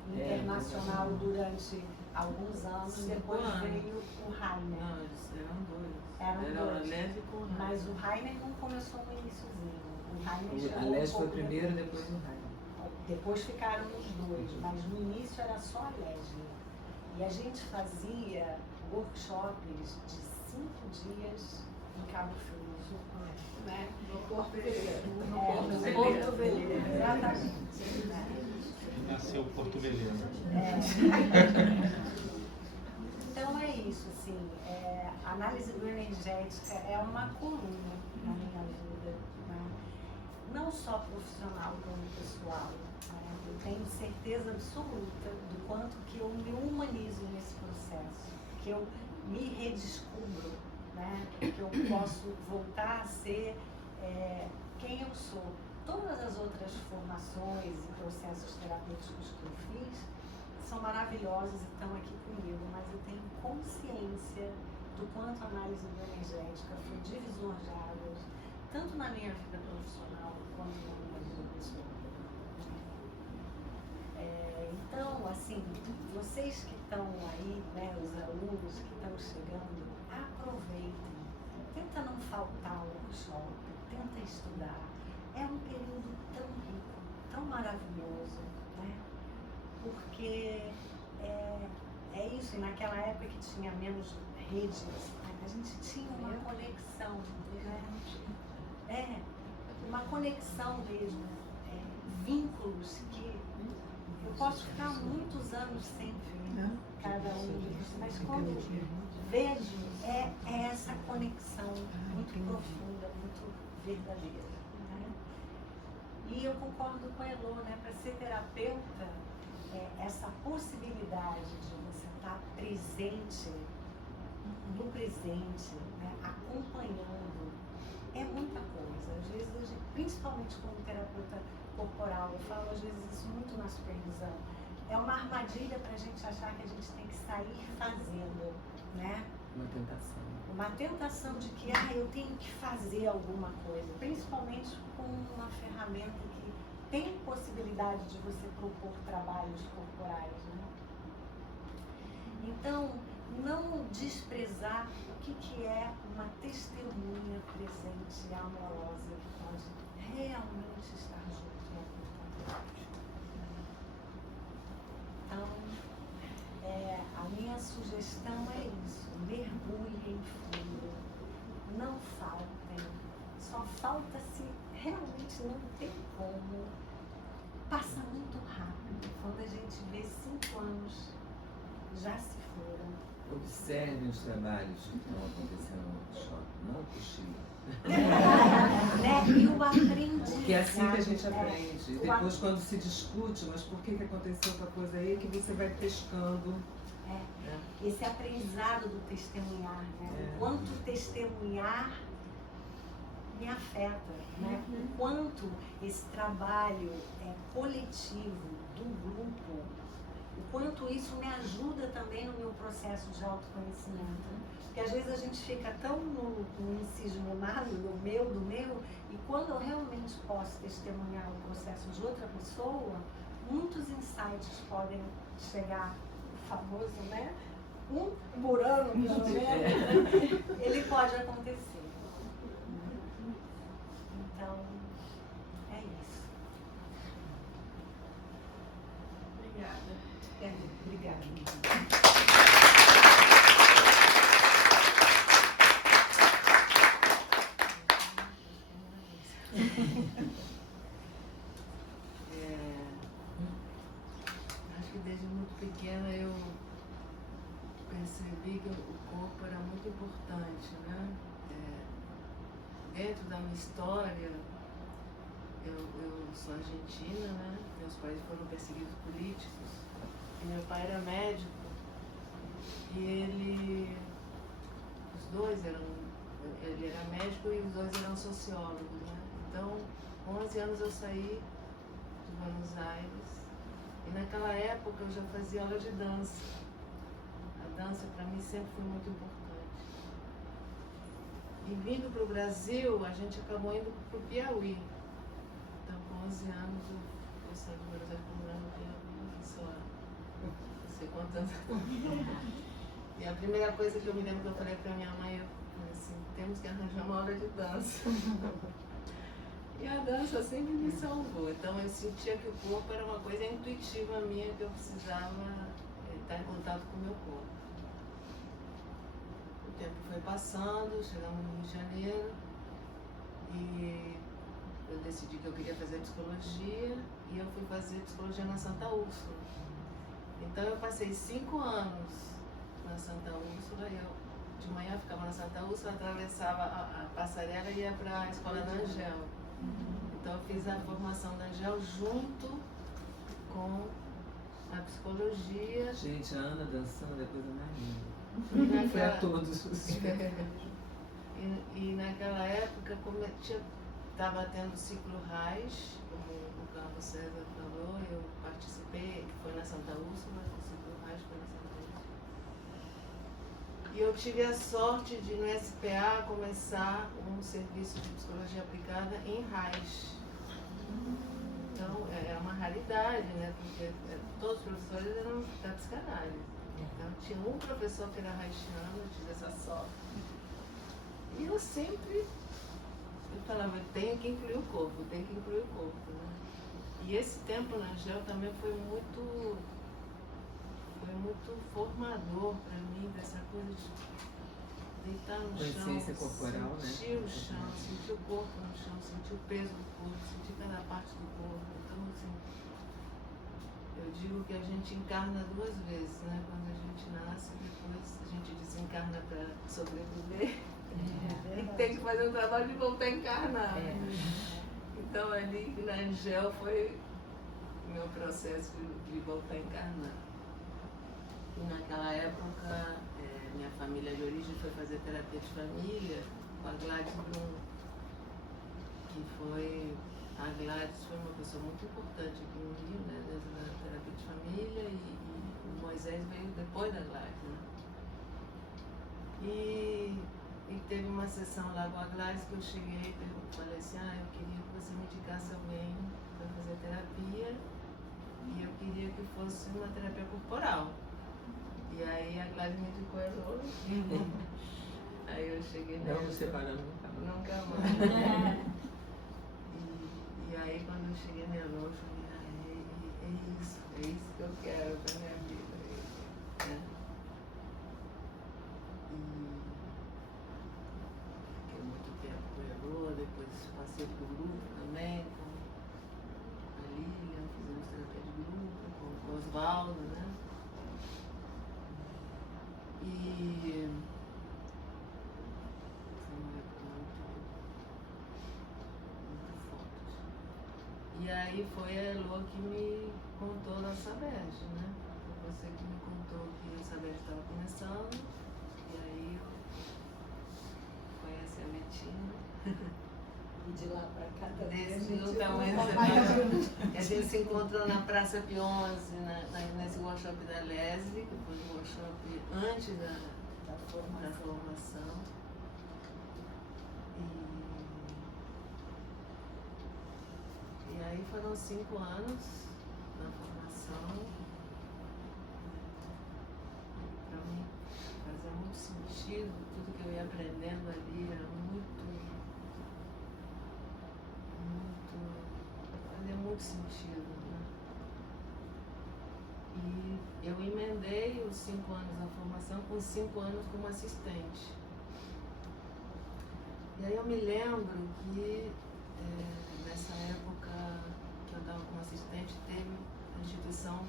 internacional durante alguns anos, 5 depois anos. veio o Rainer. Não, eles eram dois. Eram Era a dois. Leslie com o Rainer. Mas o Rainer não começou no iniciozinho. O Rainer A chegou Leslie um foi pouco primeiro, depois. depois o Rainer. Depois ficaram os dois, mas no início era só a Leslie. E a gente fazia workshops de 5 dias em Cabo Frio, né? No Porto Veleiro. No Porto Veleiro, exatamente. seu Porto Beleza. Então é isso, assim, a análise bioenergética é uma coluna na minha vida, né? Não só profissional como pessoal. Né? Eu tenho certeza absoluta do quanto que eu me humanizo nesse processo, que eu me redescubro, né? Que eu posso voltar a ser quem eu sou. Todas as outras formações e processos terapêuticos que eu fiz são maravilhosos e estão aqui comigo, mas eu tenho consciência do quanto a análise bioenergética foi divisor de águas, tanto na minha vida profissional quanto na minha vida pessoal. Então, assim, vocês que estão aí, né, os alunos que estão chegando, aproveitem. Tenta não faltar ao workshop, tenta estudar. É um período tão rico, tão maravilhoso, né? Porque é isso, e naquela época que tinha menos redes, a gente tinha uma conexão, né? Uma conexão mesmo, vínculos que eu posso ficar muitos anos sem ver cada um deles, mas quando vejo, é essa conexão muito profunda, muito verdadeira. E eu concordo com a Elô, né? Para ser terapeuta, essa possibilidade de você estar presente, no presente, né? Acompanhando, é muita coisa. Às vezes, principalmente como terapeuta corporal, eu falo às vezes isso muito na supervisão, é uma armadilha para a gente achar que a gente tem que sair fazendo, né? Uma tentação. Uma tentação de que eu tenho que fazer alguma coisa, principalmente com uma ferramenta que tem possibilidade de você propor trabalhos corporais, né? Então, não desprezar o que é uma testemunha presente e amorosa que pode realmente estar junto e acompanhado. Então, a minha sugestão é isso: mergulhem fundo, não faltem, só falta se realmente não tem como. Passa muito rápido, quando a gente vê 5 anos já se foram. Observe os trabalhos que estão acontecendo no workshop, não cochile. Né? E o aprendizado. Porque é assim que a gente aprende. E depois, quando se discute, mas por que aconteceu outra coisa aí, que você vai pescando. Esse aprendizado do testemunhar, né? O quanto testemunhar me afeta, né? O quanto esse trabalho coletivo do grupo, o quanto isso me ajuda também no meu processo de autoconhecimento. Porque às vezes a gente fica tão no encismado do meu, e quando eu realmente posso testemunhar o processo de outra pessoa, muitos insights podem chegar, o famoso, né? Um por ano, pelo menos, ele pode acontecer. Então, é isso. Obrigada. Obrigada. Acho que desde muito pequena eu percebi que o corpo era muito importante, né? Dentro da minha história, eu sou argentina, né? Meus pais foram perseguidos políticos e meu pai era médico e ele era médico e os dois eram sociólogos, né? Então, com 11 anos eu saí de Buenos Aires e naquela época eu já fazia aula de dança. A dança para mim sempre foi muito importante. E vindo para o Brasil, a gente acabou indo para o Piauí. Então, com 11 anos eu saí de Buenos Aires para morar no Piauí, só não sei quantos anos. E a primeira coisa que eu me lembro que eu falei para minha mãe, eu falei assim, temos que arranjar uma aula de dança. E a dança sempre me salvou. Então eu sentia que o corpo era uma coisa intuitiva minha, que eu precisava estar em contato com o meu corpo. O tempo foi passando, chegamos no Rio de Janeiro e eu decidi que eu queria fazer psicologia e eu fui fazer psicologia na Santa Úrsula. Então eu passei 5 anos na Santa Úrsula, de manhã ficava na Santa Úrsula, atravessava a passarela e ia para a escola da Angel. Então eu fiz a formação da Angel junto com a psicologia. Gente, a Ana dançando é a coisa mais linda. Foi a todos. E naquela época, como estava tendo o ciclo RAIS, como o Carlos César falou, eu participei, que foi na Santa Úrsula, o ciclo RAIS foi na Santa Úrsula. E eu tive a sorte de, no SPA, começar um serviço de psicologia aplicada em RAIS. Então, é uma raridade, né? Porque todos os professores eram da psicanálise. Então, tinha um professor que era haitiano, eu tive essa sorte. E eu sempre falava, tenho que incluir o corpo, tenho que incluir o corpo, né? E esse tempo na Angel também foi muito formador para mim, dessa coisa de deitar no chão, Consciência corporal, sentir né? o chão, sentir o corpo no chão, sentir o peso do corpo, sentir cada parte do corpo. Então, assim, eu digo que a gente encarna 2 vezes, né? Quando a gente nasce, depois a gente desencarna para sobreviver. E tem que fazer um trabalho de voltar a encarnar. Então ali na Angel foi o meu processo de voltar a encarnar. E naquela época, minha família de origem foi fazer terapia de família com a Gladys Brum, que foi... A Gladys foi uma pessoa muito importante aqui no Rio, né, na terapia de família, e o Moisés veio depois da Gladys, né? E teve uma sessão lá com a Gladys que eu cheguei e falei assim, eu queria que você me indicasse alguém para fazer terapia, e eu queria que fosse uma terapia corporal. E aí a Gladys me indicou a Lola. Aí eu cheguei nela. Não nos separamos nunca mais. Nunca mais. E aí quando eu cheguei nela, eu falei, é isso que eu quero pra minha vida. Né? E fiquei muito tempo com a Elô, depois passei pro grupo também, com a Lilian, fizemos terapia de grupo, com o Osvaldo, né? E foi uma época muito forte. E aí foi a Elô que me contou da Sabesp, né? Foi você que me contou que a Sabesp estava começando, e aí eu conheci a Betina. E de lá pra cá também. Desde nunca mais a gente se encontrou na Praça Pionze, nesse workshop da Leslie, que foi um workshop antes da formação. E aí foram 5 anos na formação. Para mim fazia muito sentido, tudo que eu ia aprendendo ali era fazia muito sentido, né? E eu emendei os 5 anos na formação com 5 anos como assistente. E aí eu me lembro que nessa época que eu estava como assistente, teve a instituição.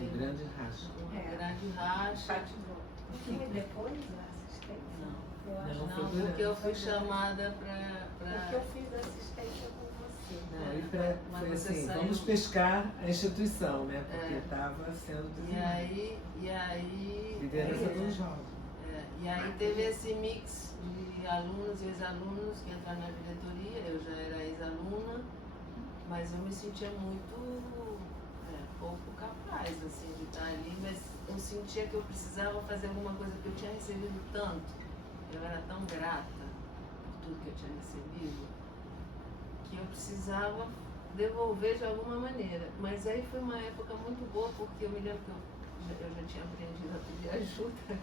Um grande racha. Uma grande racha. E depois da assistência? Não. Eu acho Não, que foi Não, durante. porque eu fui chamada para. porque eu fiz assistência com você. Uma Foi você assim, saiu- vamos pescar a instituição, né? Porque É. estava sendo E aí. liderança dos jovens. E aí teve esse mix de alunos e ex-alunos que entraram na diretoria. Eu já era ex-aluna, mas eu me sentia muito pouco capaz assim, de estar ali, mas eu sentia que eu precisava fazer alguma coisa, porque eu tinha recebido tanto, eu era tão grata por tudo que eu tinha recebido, que eu precisava devolver de alguma maneira. Mas aí foi uma época muito boa, porque eu me lembro que eu já tinha aprendido a pedir ajuda.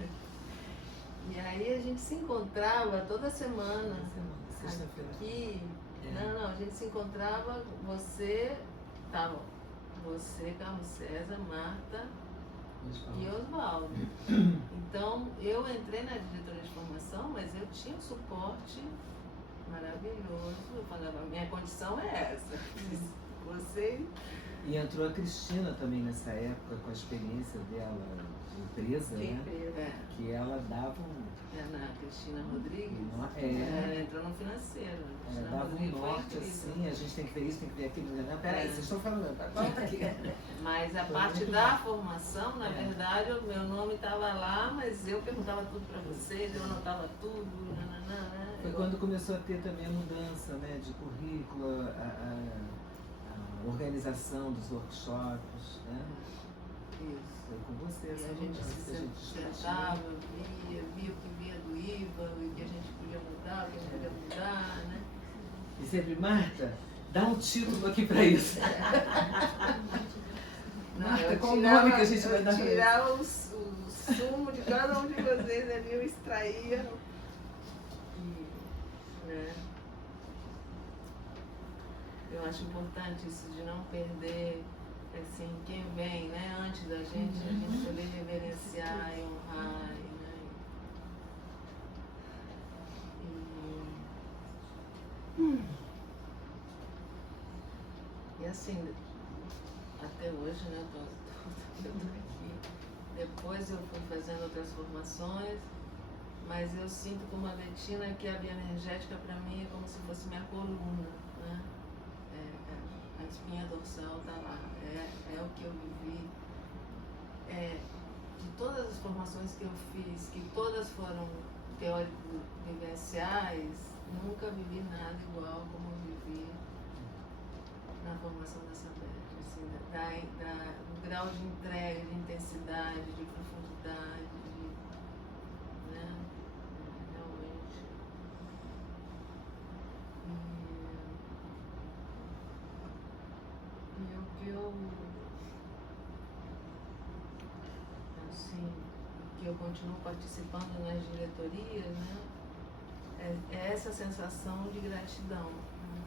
E aí a gente se encontrava toda semana Sexta-feira. aqui. É. Não, a gente se encontrava, você, Carlos César, Marta e Osvaldo. Então, eu entrei na diretoria de formação, mas eu tinha o suporte maravilhoso. Eu falava, minha condição é essa. Você. E entrou a Cristina também nessa época, com a experiência dela de empresa, né? Que ela dava Na Cristina Rodrigues. É. Ela entrou no financeiro. Ela dava um norte assim, a gente tem que ver isso, tem que ver aquilo. Não, peraí, vocês estão falando, volta aqui. Mas a parte da formação, na verdade, o meu nome estava lá, mas eu perguntava tudo para vocês, eu anotava tudo. Né? Foi quando começou a ter também a mudança, né, de currículo, a organização dos workshops, né? Isso. Foi com você, E a gente se sentava, via o que vinha do IVA, o que a gente podia mudar, o que a gente podia mudar, né? E sempre, Marta, dá um título aqui para isso. Marta, qual o nome que a gente vai dar para isso? Eu tirava o sumo de cada um de vocês ali, eu extraía. Né? Eu acho importante isso de não perder assim, quem vem, né, antes da gente, a gente poder reverenciar e honrar, né? E assim, até hoje, né, tô aqui. Depois eu fui fazendo outras formações, mas eu sinto como a Betina que a bioenergética para mim é como se fosse minha coluna, né? A espinha dorsal está lá, é o que eu vivi. De todas as formações que eu fiz, que todas foram teórico-vivenciais, nunca vivi nada igual como eu vivi na formação da Sabete. Assim, do grau de entrega, de intensidade, de profundidade, né? Realmente. E o que eu, assim, que eu continuo participando nas diretorias, né? É essa sensação de gratidão. Né?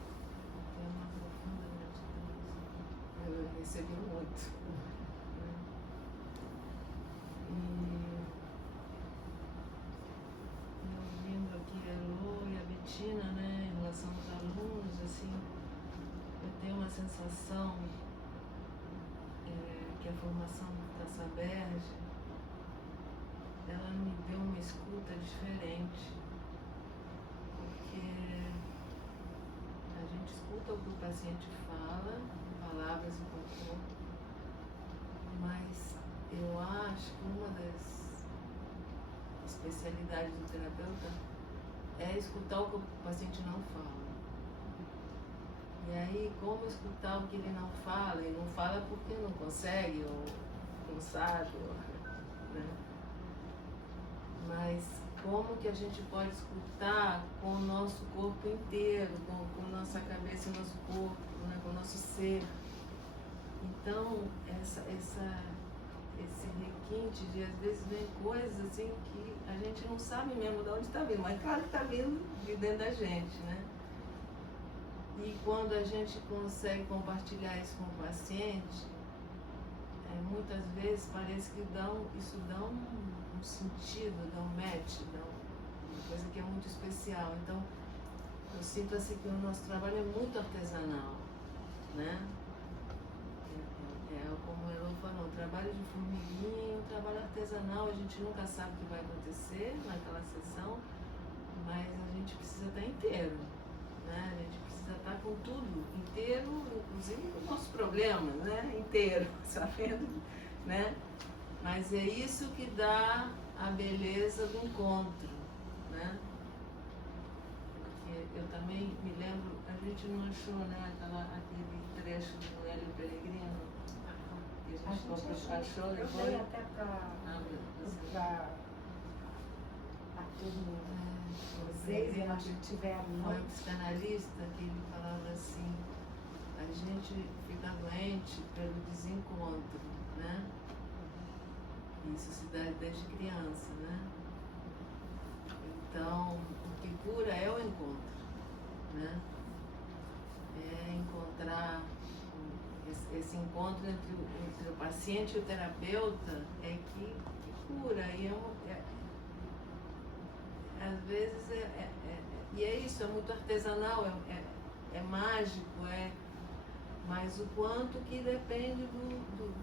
É uma profunda gratidão. Eu recebi muito. Né? E ouvindo aqui a Elô e a Betina, né, em relação aos alunos, assim, eu tenho uma sensação que a formação da Saberge, ela me deu uma escuta diferente, porque a gente escuta o que o paciente fala, palavras e com corpo, mas eu acho que uma das especialidades do terapeuta é escutar o que o paciente não fala. E aí, como escutar o que ele não fala? Ele não fala porque não consegue, ou não sabe, né? Mas como que a gente pode escutar com o nosso corpo inteiro, com nossa cabeça e nosso corpo, né? Com o nosso ser. Então, esse requinte de, às vezes, vem coisas assim que a gente não sabe mesmo de onde está vindo, mas claro que está vindo de dentro da gente, né? E quando a gente consegue compartilhar isso com o paciente, muitas vezes parece que isso dá um sentido, dá um match, dá uma coisa que é muito especial. Então, eu sinto assim que o nosso trabalho é muito artesanal, né? Como ela falou, um trabalho de formiguinha, um trabalho artesanal, a gente nunca sabe o que vai acontecer naquela sessão, mas a gente precisa estar inteiro, né? A gente precisa estar com tudo inteiro, inclusive com os nossos problemas, né? Inteiro, sabendo, né? Mas é isso que dá a beleza do encontro, né? Porque eu também me lembro, a gente não achou, né, aquele trecho do Hélio Peregrino, que a gente achou Eu depois. dei até para vocês, e nós tivemos, Foi um psicanalista que ele falava assim, a gente fica doente pelo desencontro, né? Isso se dá desde criança, né? Então, o que cura é o encontro, né? É encontrar esse encontro entre o paciente e o terapeuta é que cura. E às vezes E é isso, é muito artesanal, é mágico, mas o quanto que depende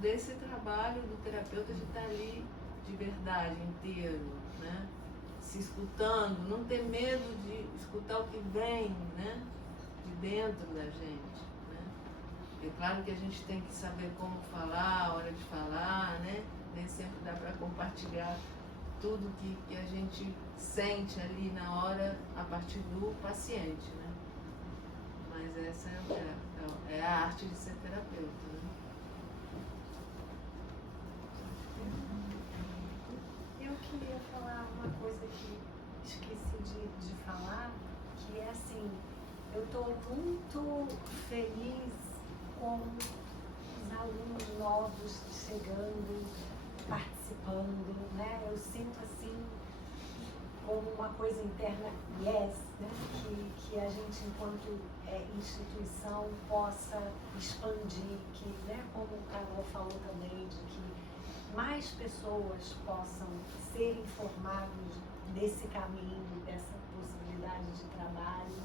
desse trabalho do terapeuta de estar ali de verdade, inteiro, né? Se escutando, não ter medo de escutar o que vem, né? De dentro da gente, né? É claro que a gente tem que saber como falar, a hora de falar, né? Nem sempre dá para compartilhar tudo que a gente sente ali na hora a partir do paciente, né? Mas essa é a arte de ser terapeuta, né? Eu queria falar uma coisa que esqueci de falar, que é assim, eu estou muito feliz com os alunos novos chegando, participando, né? Eu sinto assim como uma coisa interna, yes, né? Que a gente, enquanto instituição, possa expandir, que, né, como o Carol falou também, de que mais pessoas possam ser informadas desse caminho, dessa possibilidade de trabalho.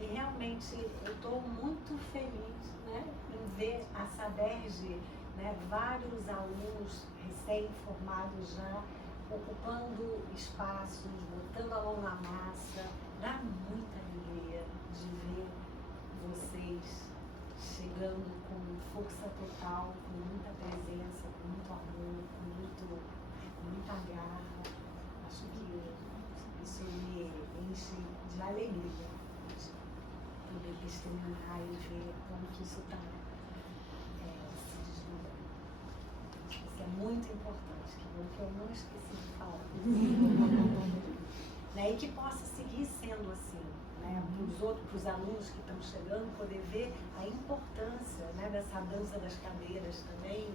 E realmente eu estou muito feliz, né, em ver a Saberge, né, vários alunos recém-formados já ocupando espaços, botando a mão na massa. Dá muita alegria de ver vocês chegando com força total, com muita presença, com muito amor, com muita garra. Acho que isso me enche de alegria de poder testemunhar e ver como que isso está se desdobrando. Acho que isso é muito importante, que bom que eu não esqueci de falar. Né? E que possa seguir sendo assim, né? Para os alunos que estão chegando, poder ver a importância, né, dessa dança das cadeiras também,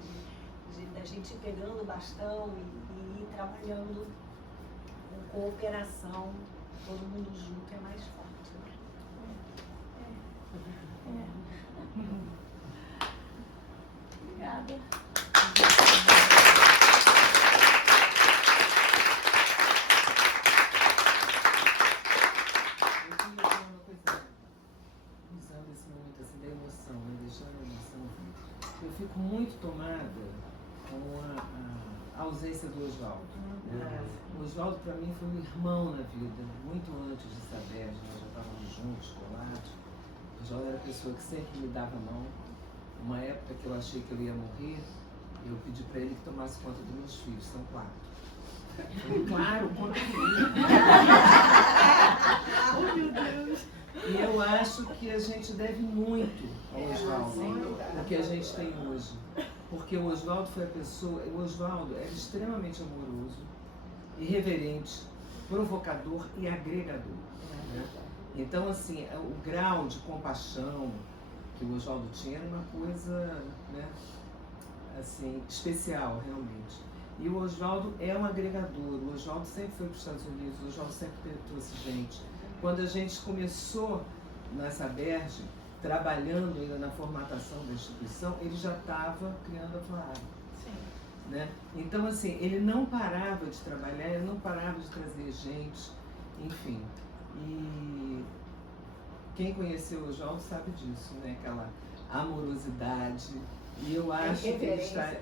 da gente ir pegando o bastão e ir trabalhando com cooperação, todo mundo junto é mais forte. Né? Obrigada. Eu fico muito tomada com a ausência do Oswaldo. O Oswaldo, para mim, foi um irmão na vida, muito antes de saber, nós já estávamos juntos, colados. O Oswaldo era a pessoa que sempre me dava a mão. Uma época que eu achei que eu ia morrer, eu pedi para ele que tomasse conta dos meus filhos, são 4. Eu falei, claro, conta comigo. Oh, meu Deus! E eu acho que a gente deve muito ao Oswaldo, o que a gente tem hoje. Porque o Oswaldo foi a pessoa, o Oswaldo era extremamente amoroso, irreverente, provocador e agregador. Né? Então, assim, o grau de compaixão que o Oswaldo tinha era uma coisa, né, assim, especial, realmente. E o Oswaldo é um agregador, o Oswaldo sempre foi para os Estados Unidos, o Oswaldo sempre trouxe gente. Quando a gente começou na Saberge, trabalhando ainda na formatação da instituição, ele já estava criando a FLAAB. Né? Então, assim, ele não parava de trabalhar, ele não parava de trazer gente, enfim. E quem conheceu o Oswaldo sabe disso, né? Aquela amorosidade. E eu acho que ele está...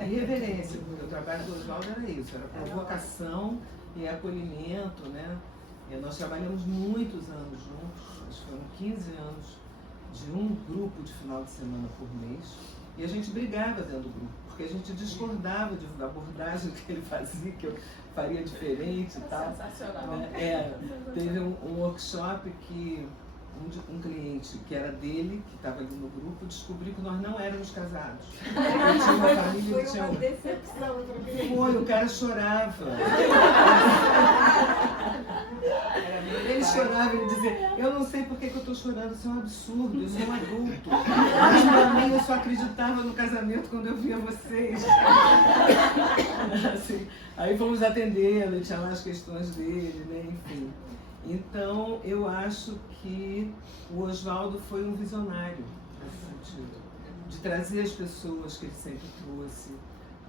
irreverência, porque o trabalho do Oswaldo era isso, era provocação e acolhimento, né? E nós trabalhamos muitos anos juntos, acho que foram 15 anos de um grupo de final de semana por mês. E a gente brigava dentro do grupo, porque a gente discordava da abordagem que ele fazia, que eu faria diferente e tal. Sensacional. Né? Teve um workshop que um cliente que era dele, que estava ali no grupo, descobriu que nós não éramos casados. Eu tinha uma família, Foi uma decepção para o cliente. Foi, o cara chorava. Ele chorava, ele dizia, eu não sei por que eu estou chorando, isso é um absurdo, eu sou um adulto. Mas para mim eu só acreditava no casamento quando eu via vocês. Assim, aí fomos atendê-lo, tinha lá as questões dele, né? Enfim. Então eu acho que o Oswaldo foi um visionário nesse sentido, de trazer as pessoas que ele sempre trouxe,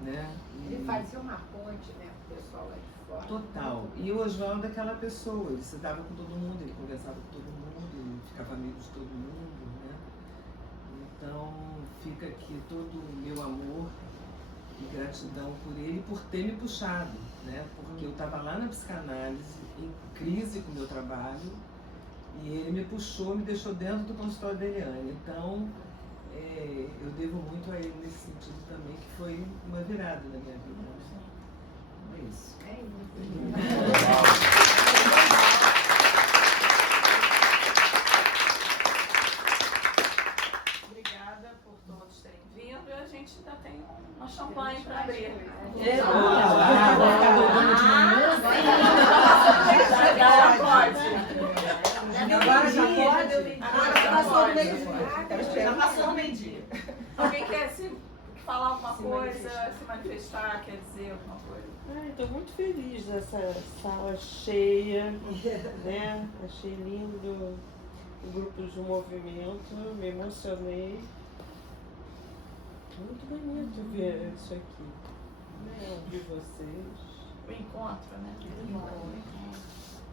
né? Ele fazia uma ponte, né, com o pessoal lá de fora. Total. E o Oswaldo é aquela pessoa, ele se dava com todo mundo, ele conversava com todo mundo, ele ficava amigo de todo mundo, né? Então fica aqui todo o meu amor e gratidão por ele, por ter me puxado, né? Porque eu estava lá na psicanálise, em crise com o meu trabalho, e ele me puxou, me deixou dentro do consultório da Eliane. Então, eu devo muito a ele nesse sentido também, que foi uma virada na minha vida. É isso. É isso. Obrigada por todos terem vindo e a gente ainda tem uma champanhe para abrir. Já pode. Agora já pode? Agora já passou do pode. meio-dia. Já passou do meio-dia. Alguém quer falar alguma coisa, se manifestar, quer dizer alguma coisa? Estou muito feliz dessa sala cheia, né? Achei lindo o grupo de movimento, me emocionei. Muito bonito ver isso aqui, né? Ouvir vocês. O encontro, né?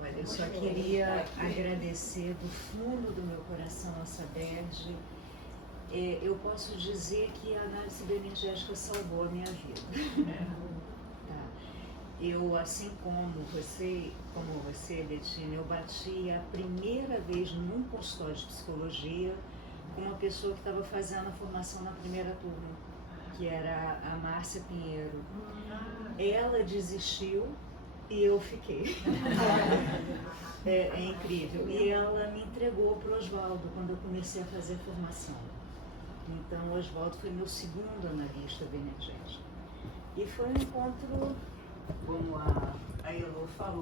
Olha, eu só queria agradecer do fundo do meu coração a Sabed. Eu posso dizer que a análise bioenergética salvou a minha vida. Tá. Eu, assim como você, Betina, eu bati a primeira vez num consultório de psicologia com uma pessoa que estava fazendo a formação na primeira turma, que era a Márcia Pinheiro. Ela desistiu e eu fiquei. É incrível. E ela me entregou para o Oswaldo quando eu comecei a fazer a formação. Então, o Oswaldo foi meu segundo analista bioenergético. E foi um encontro, como a Elô falou,